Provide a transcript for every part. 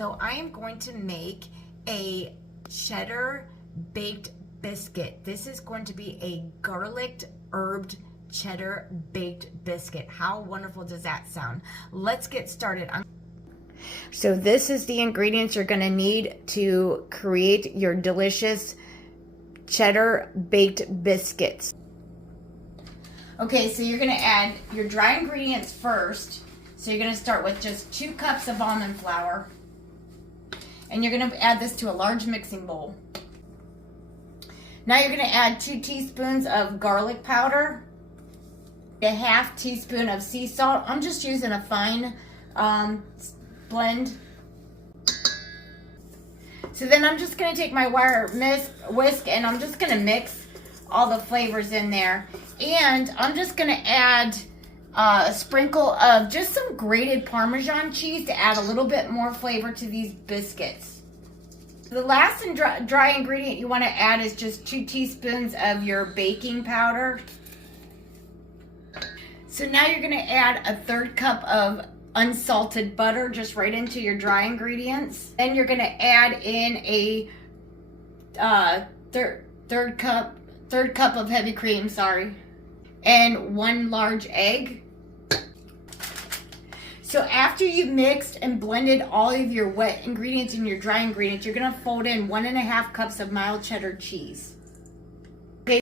So I am going to make a cheddar baked biscuit. This is going to be a garlic herbed cheddar baked biscuit. How wonderful does that sound? Let's get started. So this is the ingredients you're going to need to create your delicious cheddar baked biscuits. Okay, so you're going to add your dry ingredients first. So you're going to start with just 2 cups of almond flour. And you're going to add this to a large mixing bowl. Now you're going to add 2 teaspoons of garlic powder, a ½ teaspoon of sea salt. I'm just using a fine blend. So then I'm just going to take my wire whisk and I'm just going to mix all the flavors in there. And I'm just going to add a sprinkle of just some grated Parmesan cheese to add a little bit more flavor to these biscuits. The last and dry ingredient you want to add is just 2 teaspoons of your baking powder. So now you're going to add a 1/3 cup of unsalted butter just right into your dry ingredients. Then you're going to add in a third cup of heavy cream, and 1 large egg. So after you've mixed and blended all of your wet ingredients and your dry ingredients, you're going to fold in 1½ cups of mild cheddar cheese. Okay.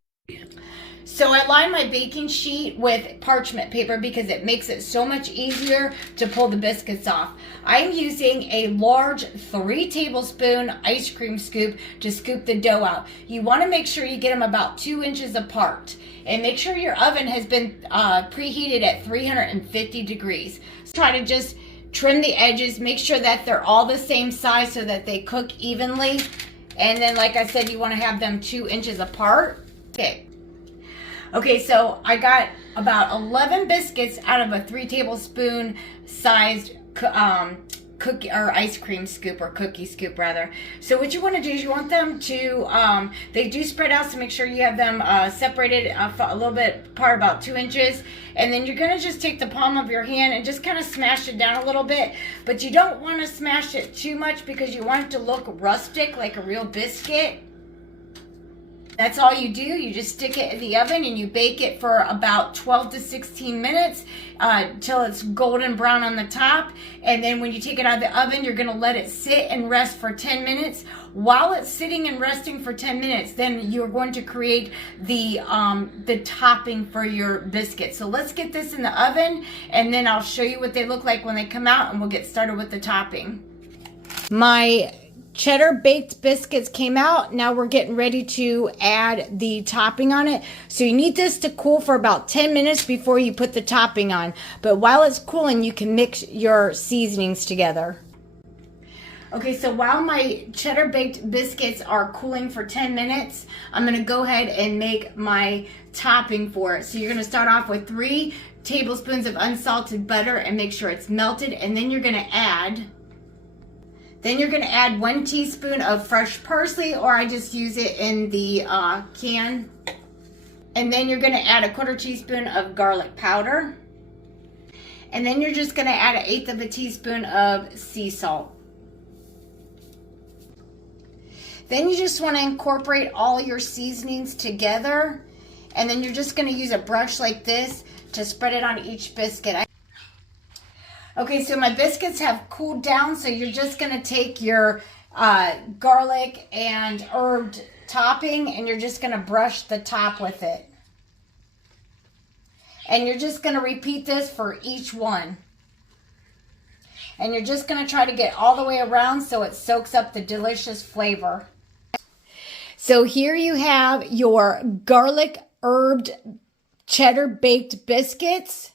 So I line my baking sheet with parchment paper because it makes it so much easier to pull the biscuits off. I'm using a large 3 tablespoon ice cream scoop to scoop the dough out. You want to make sure you get them about 2 inches apart. And make sure your oven has been preheated at 350 degrees. So try to just trim the edges, make sure that they're all the same size so that they cook evenly. And then, like I said, you want to have them 2 inches apart. Okay, so I got about 11 biscuits out of a 3 tablespoon sized cookie or ice cream scoop, or cookie scoop rather. So what you want to do is you want them to, they do spread out, so make sure you have them separated a little bit apart, about 2 inches. And then you're going to just take the palm of your hand and just kind of smash it down a little bit. But you don't want to smash it too much because you want it to look rustic like a real biscuit. That's all you do. You just stick it in the oven and you bake it for about 12 to 16 minutes till it's golden brown on the top. And then when you take it out of the oven, you're going to let it sit and rest for 10 minutes. While it's sitting and resting for 10 minutes, then you're going to create the topping for your biscuit. So let's get this in the oven and then I'll show you what they look like when they come out, and we'll get started with the topping. My cheddar baked biscuits came out. Now we're getting ready to add the topping on it. So you need this to cool for about 10 minutes before you put the topping on. But while it's cooling, you can mix your seasonings together. Okay, so while my cheddar baked biscuits are cooling for 10 minutes, I'm going to go ahead and make my topping for it. So you're going to start off with 3 tablespoons of unsalted butter and make sure it's melted. And then you're going to add 1 teaspoon of fresh parsley, or I just use it in the can. And then you're going to add a 1/4 teaspoon of garlic powder. And then you're just going to add 1/8 teaspoon of sea salt. Then you just want to incorporate all your seasonings together. And then you're just going to use a brush like this to spread it on each biscuit. Okay, so my biscuits have cooled down, so you're just going to take your garlic and herbed topping and you're just going to brush the top with it. And you're just going to repeat this for each one. And you're just going to try to get all the way around so it soaks up the delicious flavor. So here you have your garlic herbed cheddar baked biscuits.